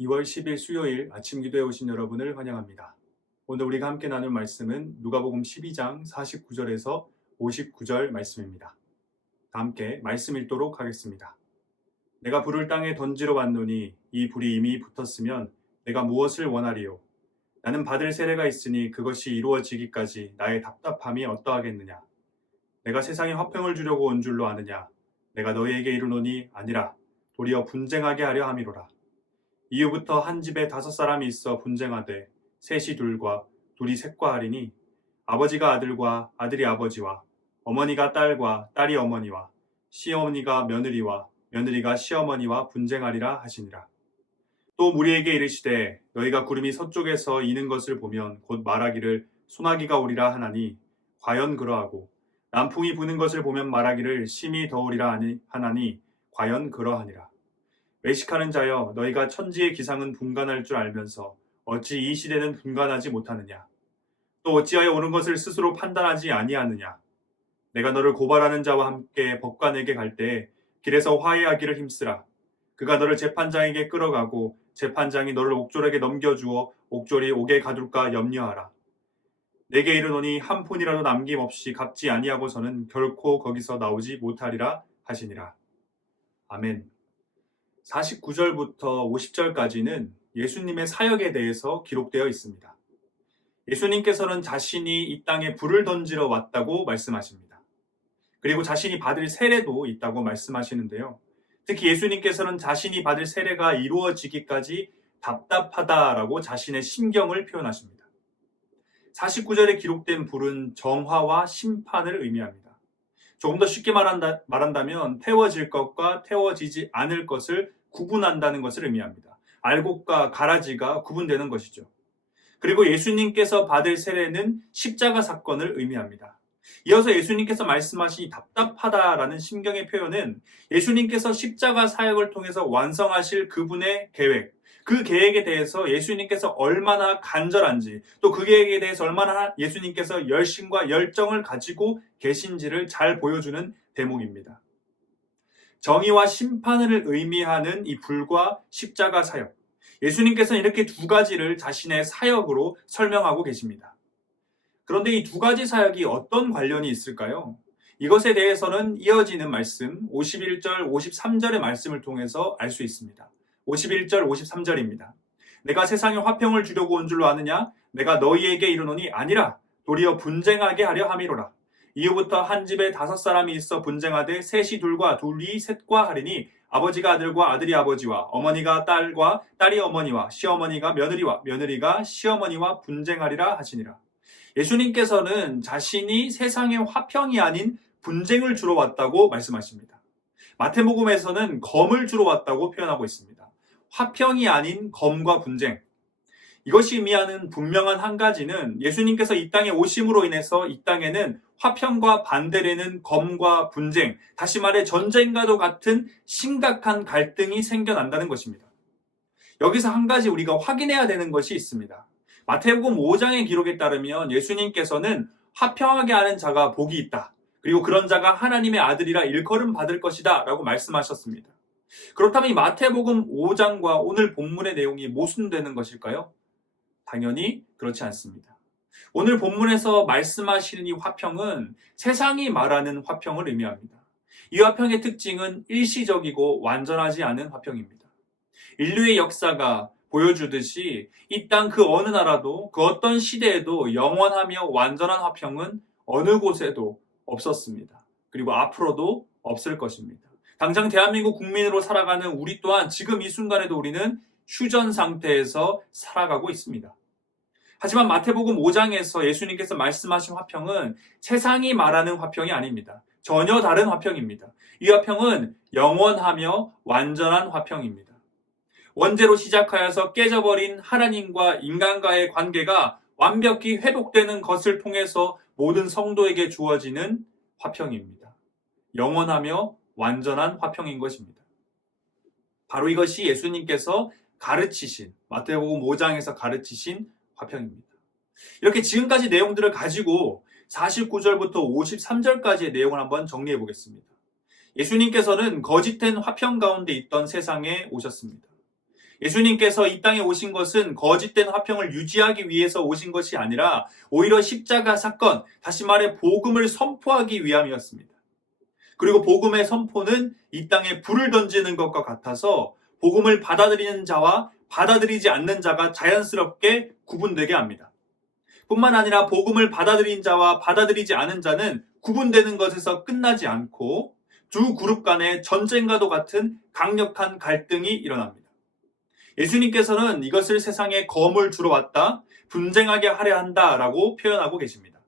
2월 10일 수요일 아침 기도에 오신 여러분을 환영합니다. 오늘 우리가 함께 나눌 말씀은 누가복음 12장 49절에서 59절 말씀입니다. 다 함께 말씀 읽도록 하겠습니다. 내가 불을 땅에 던지러 왔노니 이 불이 이미 붙었으면 내가 무엇을 원하리요? 나는 받을 세례가 있으니 그것이 이루어지기까지 나의 답답함이 어떠하겠느냐? 내가 세상에 화평을 주려고 온 줄로 아느냐? 내가 너희에게 이르노니 아니라 도리어 분쟁하게 하려 함이로라. 이후부터 한 집에 5사람이 있어 분쟁하되 셋이 둘과 둘이 셋과 하리니 아버지가 아들과 아들이 아버지와 어머니가 딸과 딸이 어머니와 시어머니가 며느리와 며느리가 시어머니와 분쟁하리라 하시니라. 또 무리에게 이르시되 너희가 구름이 서쪽에서 이는 것을 보면 곧 말하기를 소나기가 오리라 하나니 과연 그러하고 남풍이 부는 것을 보면 말하기를 심히 더우리라 하나니 과연 그러하니라. 외식하는 자여 너희가 천지의 기상은 분간할 줄 알면서 어찌 이 시대는 분간하지 못하느냐? 또 어찌하여 옳은 것을 스스로 판단하지 아니하느냐? 내가 너를 고발하는 자와 함께 법관에게 갈 때에 길에서 화해하기를 힘쓰라. 그가 너를 재판장에게 끌어가고 재판장이 너를 옥졸에게 넘겨주어 옥졸이 옥에 가둘까 염려하라. 내게 이르노니 한 푼이라도 남김없이 갚지 아니하고서는 결코 거기서 나오지 못하리라 하시니라. 아멘. 49절부터 50절까지는 예수님의 사역에 대해서 기록되어 있습니다. 예수님께서는 자신이 이 땅에 불을 던지러 왔다고 말씀하십니다. 그리고 자신이 받을 세례도 있다고 말씀하시는데요. 특히 예수님께서는 자신이 받을 세례가 이루어지기까지 답답하다라고 자신의 심경을 표현하십니다. 49절에 기록된 불은 정화와 심판을 의미합니다. 조금 더 쉽게 말한다면 태워질 것과 태워지지 않을 것을 구분한다는 것을 의미합니다. 알곡과 가라지가 구분되는 것이죠. 그리고 예수님께서 받을 세례는 십자가 사건을 의미합니다. 이어서 예수님께서 말씀하신 답답하다라는 심경의 표현은 예수님께서 십자가 사역을 통해서 완성하실 그분의 계획, 그 계획에 대해서 예수님께서 얼마나 간절한지, 또 그 계획에 대해서 얼마나 예수님께서 열심과 열정을 가지고 계신지를 잘 보여주는 대목입니다. 정의와 심판을 의미하는 이 불과 십자가 사역, 예수님께서는 이렇게 두 가지를 자신의 사역으로 설명하고 계십니다. 그런데 이 두 가지 사역이 어떤 관련이 있을까요? 이것에 대해서는 이어지는 말씀 51절, 53절의 말씀을 통해서 알 수 있습니다. 51절, 53절입니다. 내가 세상에 화평을 주려고 온 줄로 아느냐? 내가 너희에게 이르노니 아니라 도리어 분쟁하게 하려 함이로라. 이후부터 한 집에 5사람이 있어 분쟁하되 셋이 둘과 둘이 셋과 하리니 아버지가 아들과 아들이 아버지와 어머니가 딸과 딸이 어머니와 시어머니가 며느리와 며느리가 시어머니와 분쟁하리라 하시니라. 예수님께서는 자신이 세상의 화평이 아닌 분쟁을 주러 왔다고 말씀하십니다. 마태복음에서는 검을 주러 왔다고 표현하고 있습니다. 화평이 아닌 검과 분쟁. 이것이 의미하는 분명한 한 가지는 예수님께서 이 땅에 오심으로 인해서 이 땅에는 화평과 반대되는 검과 분쟁, 다시 말해 전쟁과도 같은 심각한 갈등이 생겨난다는 것입니다. 여기서 한 가지 우리가 확인해야 되는 것이 있습니다. 마태복음 5장의 기록에 따르면 예수님께서는 화평하게 하는 자가 복이 있다. 그리고 그런 자가 하나님의 아들이라 일컬음 받을 것이다 라고 말씀하셨습니다. 그렇다면 이 마태복음 5장과 오늘 본문의 내용이 모순되는 것일까요? 당연히 그렇지 않습니다. 오늘 본문에서 말씀하시는 이 화평은 세상이 말하는 화평을 의미합니다. 이 화평의 특징은 일시적이고 완전하지 않은 화평입니다. 인류의 역사가 보여주듯이 이 땅 그 어느 나라도 그 어떤 시대에도 영원하며 완전한 화평은 어느 곳에도 없었습니다. 그리고 앞으로도 없을 것입니다. 당장 대한민국 국민으로 살아가는 우리 또한 지금 이 순간에도 우리는 휴전 상태에서 살아가고 있습니다. 하지만 마태복음 5장에서 예수님께서 말씀하신 화평은 세상이 말하는 화평이 아닙니다. 전혀 다른 화평입니다. 이 화평은 영원하며 완전한 화평입니다. 원죄로 시작하여서 깨져버린 하나님과 인간과의 관계가 완벽히 회복되는 것을 통해서 모든 성도에게 주어지는 화평입니다. 영원하며 완전한 화평인 것입니다. 바로 이것이 예수님께서 가르치신, 마태복음 5장에서 가르치신 화평입니다. 이렇게 지금까지 내용들을 가지고 49절부터 53절까지의 내용을 한번 정리해 보겠습니다. 예수님께서는 거짓된 화평 가운데 있던 세상에 오셨습니다. 예수님께서 이 땅에 오신 것은 거짓된 화평을 유지하기 위해서 오신 것이 아니라 오히려 십자가 사건, 다시 말해 복음을 선포하기 위함이었습니다. 그리고 복음의 선포는 이 땅에 불을 던지는 것과 같아서 복음을 받아들이는 자와 받아들이지 않는 자가 자연스럽게 구분되게 합니다. 뿐만 아니라 복음을 받아들인 자와 받아들이지 않은 자는 구분되는 것에서 끝나지 않고 두 그룹 간의 전쟁과도 같은 강력한 갈등이 일어납니다. 예수님께서는 이것을 세상에 검을 주러 왔다, 분쟁하게 하려 한다라고 표현하고 계십니다.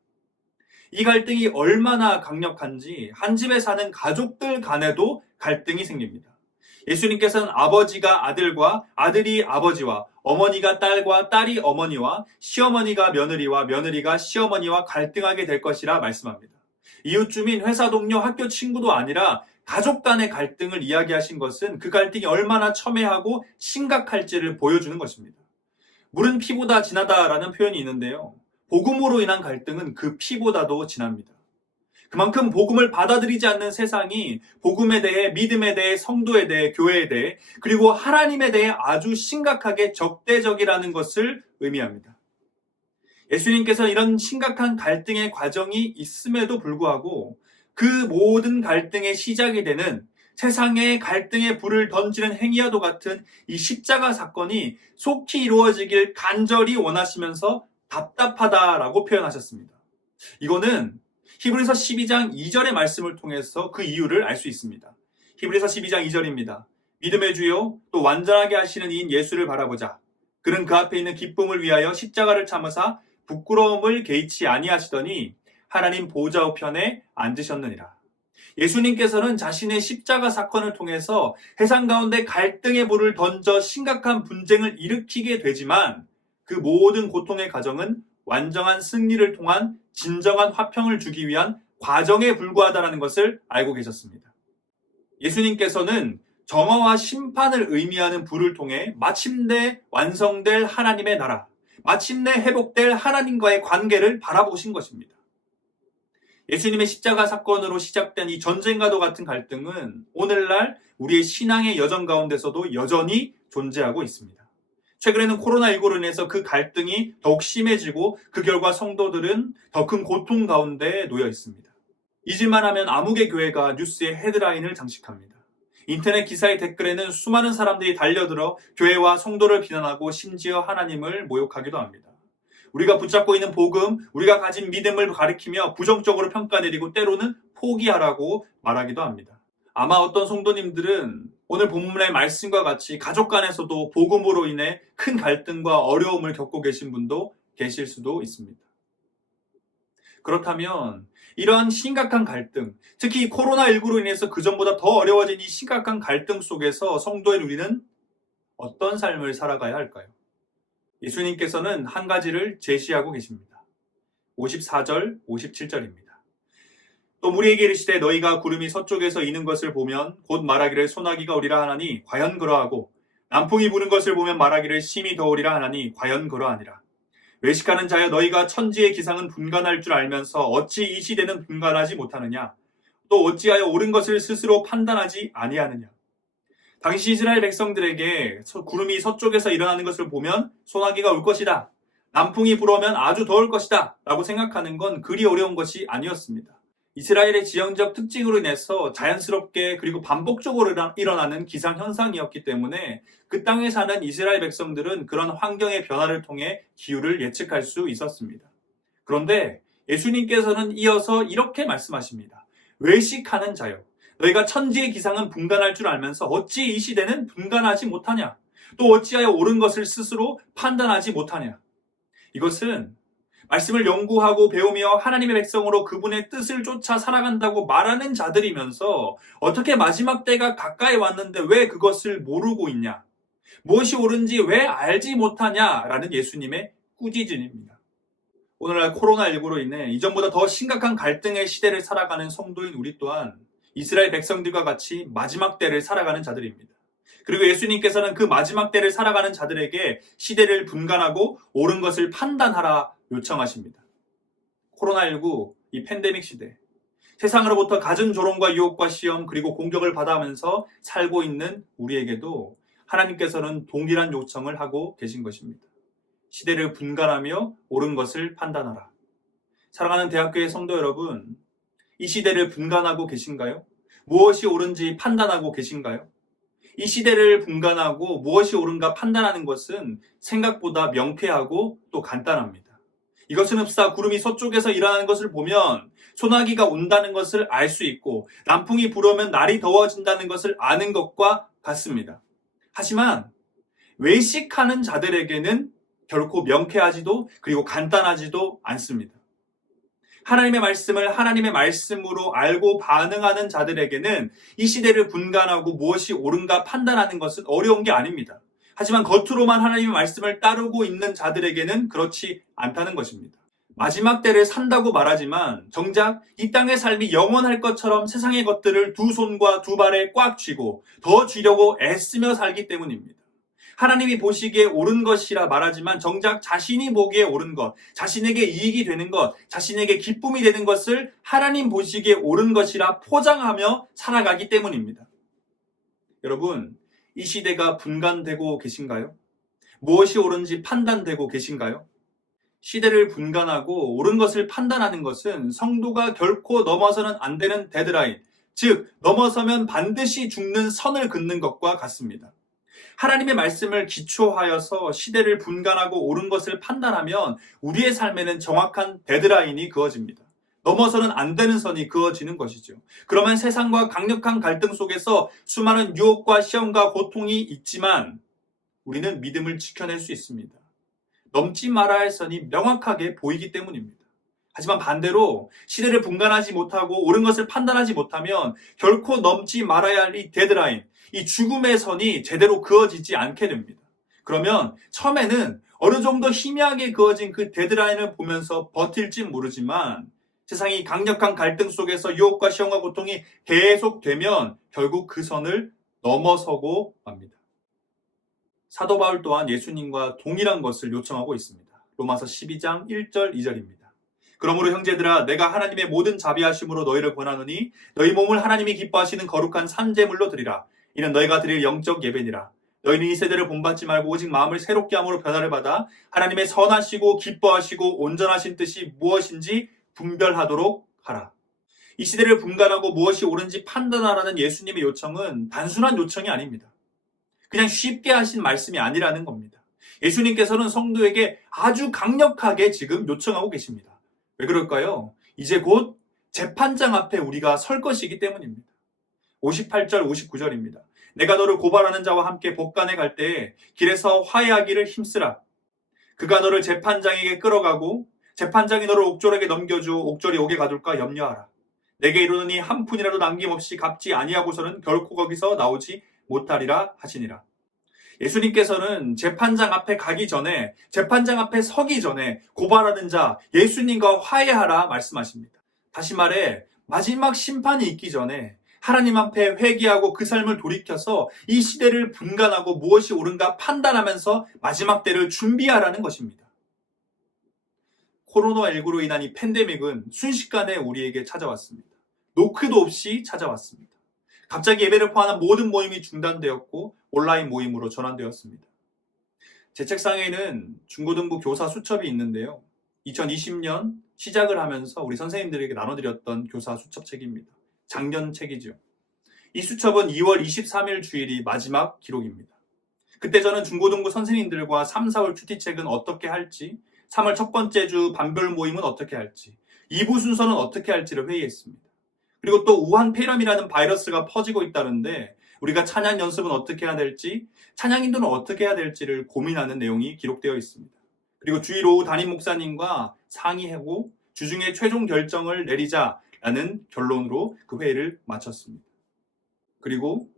이 갈등이 얼마나 강력한지 한 집에 사는 가족들 간에도 갈등이 생깁니다. 예수님께서는 아버지가 아들과 아들이 아버지와 어머니가 딸과 딸이 어머니와 시어머니가 며느리와 며느리가 시어머니와 갈등하게 될 것이라 말씀합니다. 이웃 주민, 회사 동료, 학교 친구도 아니라 가족 간의 갈등을 이야기하신 것은 그 갈등이 얼마나 첨예하고 심각할지를 보여주는 것입니다. 물은 피보다 진하다라는 표현이 있는데요. 복음으로 인한 갈등은 그 피보다도 진합니다. 그만큼 복음을 받아들이지 않는 세상이 복음에 대해, 믿음에 대해, 성도에 대해, 교회에 대해, 그리고 하나님에 대해 아주 심각하게 적대적이라는 것을 의미합니다. 예수님께서 이런 심각한 갈등의 과정이 있음에도 불구하고 그 모든 갈등의 시작이 되는 세상에 갈등의 불을 던지는 행위와도 같은 이 십자가 사건이 속히 이루어지길 간절히 원하시면서 답답하다라고 표현하셨습니다. 이거는 히브리서 12장 2절의 말씀을 통해서 그 이유를 알 수 있습니다. 히브리서 12장 2절입니다. 믿음의 주요 또 완전하게 하시는 이인 예수를 바라보자. 그는 그 앞에 있는 기쁨을 위하여 십자가를 참으사 부끄러움을 개의치 아니하시더니 하나님 보좌 우편에 앉으셨느니라. 예수님께서는 자신의 십자가 사건을 통해서 세상 가운데 갈등의 불을 던져 심각한 분쟁을 일으키게 되지만 그 모든 고통의 과정은 완전한 승리를 통한 진정한 화평을 주기 위한 과정에 불과하다는 것을 알고 계셨습니다. 예수님께서는 정화와 심판을 의미하는 불을 통해 마침내 완성될 하나님의 나라, 마침내 회복될 하나님과의 관계를 바라보신 것입니다. 예수님의 십자가 사건으로 시작된 이 전쟁과도 같은 갈등은 오늘날 우리의 신앙의 여정 가운데서도 여전히 존재하고 있습니다. 최근에는 코로나19로 인해서 그 갈등이 더욱 심해지고 그 결과 성도들은 더 큰 고통 가운데 놓여 있습니다. 잊을만 하면 아무개 교회가 뉴스의 헤드라인을 장식합니다. 인터넷 기사의 댓글에는 수많은 사람들이 달려들어 교회와 성도를 비난하고 심지어 하나님을 모욕하기도 합니다. 우리가 붙잡고 있는 복음, 우리가 가진 믿음을 가리키며 부정적으로 평가내리고 때로는 포기하라고 말하기도 합니다. 아마 어떤 성도님들은 오늘 본문의 말씀과 같이 가족 간에서도 복음으로 인해 큰 갈등과 어려움을 겪고 계신 분도 계실 수도 있습니다. 그렇다면 이러한 심각한 갈등, 특히 코로나19로 인해서 그전보다 더 어려워진 이 심각한 갈등 속에서 성도인 우리는 어떤 삶을 살아가야 할까요? 예수님께서는 한 가지를 제시하고 계십니다. 54절, 57절입니다. 또 무리에게 이르시되 너희가 구름이 서쪽에서 이는 것을 보면 곧 말하기를 소나기가 오리라 하나니 과연 그러하고 남풍이 부는 것을 보면 말하기를 심히 더우리라 하나니 과연 그러하니라. 외식하는 자여 너희가 천지의 기상은 분간할 줄 알면서 어찌 이 시대는 분간하지 못하느냐? 또 어찌하여 옳은 것을 스스로 판단하지 아니하느냐? 당시 이스라엘 백성들에게 구름이 서쪽에서 일어나는 것을 보면 소나기가 올 것이다. 남풍이 불어오면 아주 더울 것이다. 라고 생각하는 건 그리 어려운 것이 아니었습니다. 이스라엘의 지형적 특징으로 인해서 자연스럽게 그리고 반복적으로 일어나는 기상현상이었기 때문에 그 땅에 사는 이스라엘 백성들은 그런 환경의 변화를 통해 기후를 예측할 수 있었습니다. 그런데 예수님께서는 이어서 이렇게 말씀하십니다. 외식하는 자여, 너희가 천지의 기상은 분간할 줄 알면서 어찌 이 시대는 분간하지 못하냐? 또 어찌하여 옳은 것을 스스로 판단하지 못하냐? 이것은 말씀을 연구하고 배우며 하나님의 백성으로 그분의 뜻을 쫓아 살아간다고 말하는 자들이면서 어떻게 마지막 때가 가까이 왔는데 왜 그것을 모르고 있냐? 무엇이 옳은지 왜 알지 못하냐라는 예수님의 꾸짖음입니다. 오늘날 코로나19로 인해 이전보다 더 심각한 갈등의 시대를 살아가는 성도인 우리 또한 이스라엘 백성들과 같이 마지막 때를 살아가는 자들입니다. 그리고 예수님께서는 그 마지막 때를 살아가는 자들에게 시대를 분간하고 옳은 것을 판단하라 요청하십니다. 코로나19, 이 팬데믹 시대, 세상으로부터 갖은 조롱과 유혹과 시험 그리고 공격을 받아가면서 살고 있는 우리에게도 하나님께서는 동일한 요청을 하고 계신 것입니다. 시대를 분간하며 옳은 것을 판단하라. 사랑하는 대학교의 성도 여러분, 이 시대를 분간하고 계신가요? 무엇이 옳은지 판단하고 계신가요? 이 시대를 분간하고 무엇이 옳은가 판단하는 것은 생각보다 명쾌하고 또 간단합니다. 이것은 흡사 구름이 서쪽에서 일어나는 것을 보면 소나기가 온다는 것을 알 수 있고 남풍이 불어오면 날이 더워진다는 것을 아는 것과 같습니다. 하지만 외식하는 자들에게는 결코 명쾌하지도 그리고 간단하지도 않습니다. 하나님의 말씀을 하나님의 말씀으로 알고 반응하는 자들에게는 이 시대를 분간하고 무엇이 옳은가 판단하는 것은 어려운 게 아닙니다. 하지만 겉으로만 하나님의 말씀을 따르고 있는 자들에게는 그렇지 않다는 것입니다. 마지막 때를 산다고 말하지만 정작 이 땅의 삶이 영원할 것처럼 세상의 것들을 두 손과 두 발에 꽉 쥐고 더 쥐려고 애쓰며 살기 때문입니다. 하나님이 보시기에 옳은 것이라 말하지만 정작 자신이 보기에 옳은 것, 자신에게 이익이 되는 것, 자신에게 기쁨이 되는 것을 하나님 보시기에 옳은 것이라 포장하며 살아가기 때문입니다. 여러분, 이 시대가 분간되고 계신가요? 무엇이 옳은지 판단되고 계신가요? 시대를 분간하고 옳은 것을 판단하는 것은 성도가 결코 넘어서는 안 되는 데드라인, 즉 넘어서면 반드시 죽는 선을 긋는 것과 같습니다. 하나님의 말씀을 기초하여서 시대를 분간하고 옳은 것을 판단하면 우리의 삶에는 정확한 데드라인이 그어집니다. 넘어서는 안 되는 선이 그어지는 것이죠. 그러면 세상과 강력한 갈등 속에서 수많은 유혹과 시험과 고통이 있지만 우리는 믿음을 지켜낼 수 있습니다. 넘지 말아야 할 선이 명확하게 보이기 때문입니다. 하지만 반대로 시대를 분간하지 못하고 옳은 것을 판단하지 못하면 결코 넘지 말아야 할 이 데드라인, 이 죽음의 선이 제대로 그어지지 않게 됩니다. 그러면 처음에는 어느 정도 희미하게 그어진 그 데드라인을 보면서 버틸지 모르지만 세상이 강력한 갈등 속에서 유혹과 시험과 고통이 계속되면 결국 그 선을 넘어서고 맙니다. 사도 바울 또한 예수님과 동일한 것을 요청하고 있습니다. 로마서 12장 1절 2절입니다. 그러므로 형제들아 내가 하나님의 모든 자비하심으로 너희를 권하노니 너희 몸을 하나님이 기뻐하시는 거룩한 산제물로 드리라. 이는 너희가 드릴 영적 예배니라. 너희는 이 세대를 본받지 말고 오직 마음을 새롭게 함으로 변화를 받아 하나님의 선하시고 기뻐하시고 온전하신 뜻이 무엇인지 분별하도록 하라. 이 시대를 분간하고 무엇이 옳은지 판단하라는 예수님의 요청은 단순한 요청이 아닙니다. 그냥 쉽게 하신 말씀이 아니라는 겁니다. 예수님께서는 성도에게 아주 강력하게 지금 요청하고 계십니다. 왜 그럴까요? 이제 곧 재판장 앞에 우리가 설 것이기 때문입니다. 58절 59절입니다. 내가 너를 고발하는 자와 함께 법관에 갈 때에 길에서 화해하기를 힘쓰라. 그가 너를 재판장에게 끌어가고 재판장이 너를 옥졸에게 넘겨주어 옥졸이 옥에 가둘까 염려하라. 내게 이르노니 한 푼이라도 남김없이 갚지 아니하고서는 결코 거기서 나오지 못하리라 하시니라. 예수님께서는 재판장 앞에 가기 전에, 재판장 앞에 서기 전에 고발하는 자 예수님과 화해하라 말씀하십니다. 다시 말해 마지막 심판이 있기 전에 하나님 앞에 회개하고 그 삶을 돌이켜서 이 시대를 분간하고 무엇이 옳은가 판단하면서 마지막 때를 준비하라는 것입니다. 코로나19로 인한 이 팬데믹은 순식간에 우리에게 찾아왔습니다. 노크도 없이 찾아왔습니다. 갑자기 예배를 포함한 모든 모임이 중단되었고 온라인 모임으로 전환되었습니다. 제 책상에는 중고등부 교사 수첩이 있는데요. 2020년 시작을 하면서 우리 선생님들에게 나눠드렸던 교사 수첩책입니다. 작년 책이죠. 이 수첩은 2월 23일 주일이 마지막 기록입니다. 그때 저는 중고등부 선생님들과 3, 4월 큐티책은 어떻게 할지, 3월 첫 번째 주 반별 모임은 어떻게 할지, 2부 순서는 어떻게 할지를 회의했습니다. 그리고 또 우한 폐렴이라는 바이러스가 퍼지고 있다는데 우리가 찬양 연습은 어떻게 해야 될지, 찬양 인도는 어떻게 해야 될지를 고민하는 내용이 기록되어 있습니다. 그리고 주일 오후 담임 목사님과 상의하고 주중에 최종 결정을 내리자라는 결론으로 그 회의를 마쳤습니다. 그리고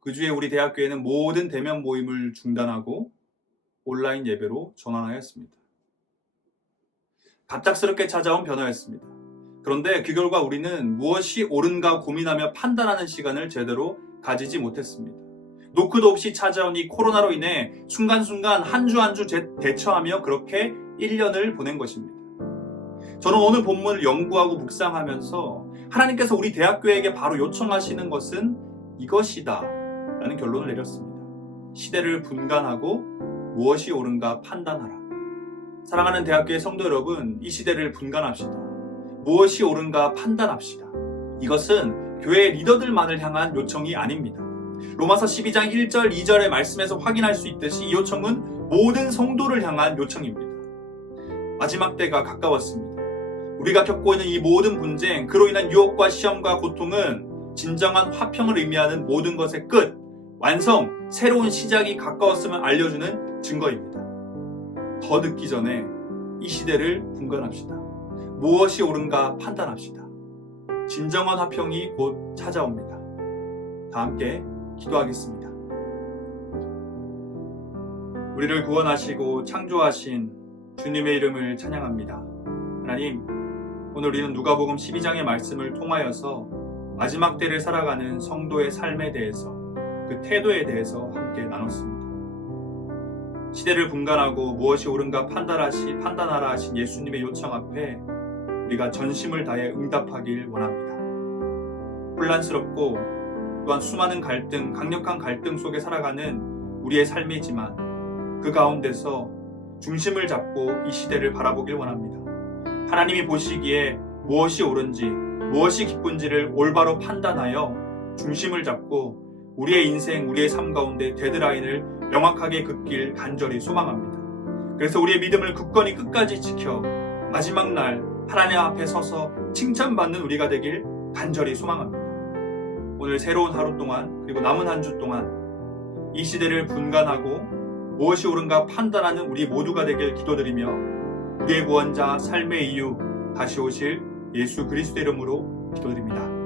그 주에 우리 대학교에는 모든 대면 모임을 중단하고 온라인 예배로 전환하였습니다. 갑작스럽게 찾아온 변화였습니다. 그런데 그 결과 우리는 무엇이 옳은가 고민하며 판단하는 시간을 제대로 가지지 못했습니다. 노크도 없이 찾아온 이 코로나로 인해 순간순간 한 주 한 주 대처하며 그렇게 1년을 보낸 것입니다. 저는 오늘 본문을 연구하고 묵상하면서 하나님께서 우리 대학교에게 바로 요청하시는 것은 이것이다 라는 결론을 내렸습니다. 시대를 분간하고 무엇이 옳은가 판단하라. 사랑하는 대학교의 성도 여러분, 이 시대를 분간합시다. 무엇이 옳은가 판단합시다. 이것은 교회 리더들만을 향한 요청이 아닙니다. 로마서 12장 1절 2절의 말씀에서 확인할 수 있듯이 이 요청은 모든 성도를 향한 요청입니다. 마지막 때가 가까웠습니다. 우리가 겪고 있는 이 모든 분쟁, 그로 인한 유혹과 시험과 고통은 진정한 화평을 의미하는 모든 것의 끝, 완성, 새로운 시작이 가까웠음을 알려주는 증거입니다. 더 늦기 전에 이 시대를 분간합시다. 무엇이 옳은가 판단합시다. 진정한 화평이 곧 찾아옵니다. 다 함께 기도하겠습니다. 우리를 구원하시고 창조하신 주님의 이름을 찬양합니다. 하나님, 오늘 우리는 누가복음 12장의 말씀을 통하여서 마지막 때를 살아가는 성도의 삶에 대해서, 그 태도에 대해서 함께 나눴습니다. 시대를 분간하고 무엇이 옳은가 판단하라 하신 예수님의 요청 앞에 우리가 전심을 다해 응답하길 원합니다. 혼란스럽고 또한 수많은 갈등, 강력한 갈등 속에 살아가는 우리의 삶이지만 그 가운데서 중심을 잡고 이 시대를 바라보길 원합니다. 하나님이 보시기에 무엇이 옳은지, 무엇이 기쁜지를 올바로 판단하여 중심을 잡고 우리의 인생, 우리의 삶 가운데 데드라인을 명확하게 긋길 간절히 소망합니다. 그래서 우리의 믿음을 굳건히 끝까지 지켜 마지막 날 하나님 앞에 서서 칭찬받는 우리가 되길 간절히 소망합니다. 오늘 새로운 하루 동안, 그리고 남은 한 주 동안 이 시대를 분간하고 무엇이 옳은가 판단하는 우리 모두가 되길 기도드리며 우리의 구원자, 삶의 이유, 다시 오실 예수 그리스도 이름으로 기도드립니다.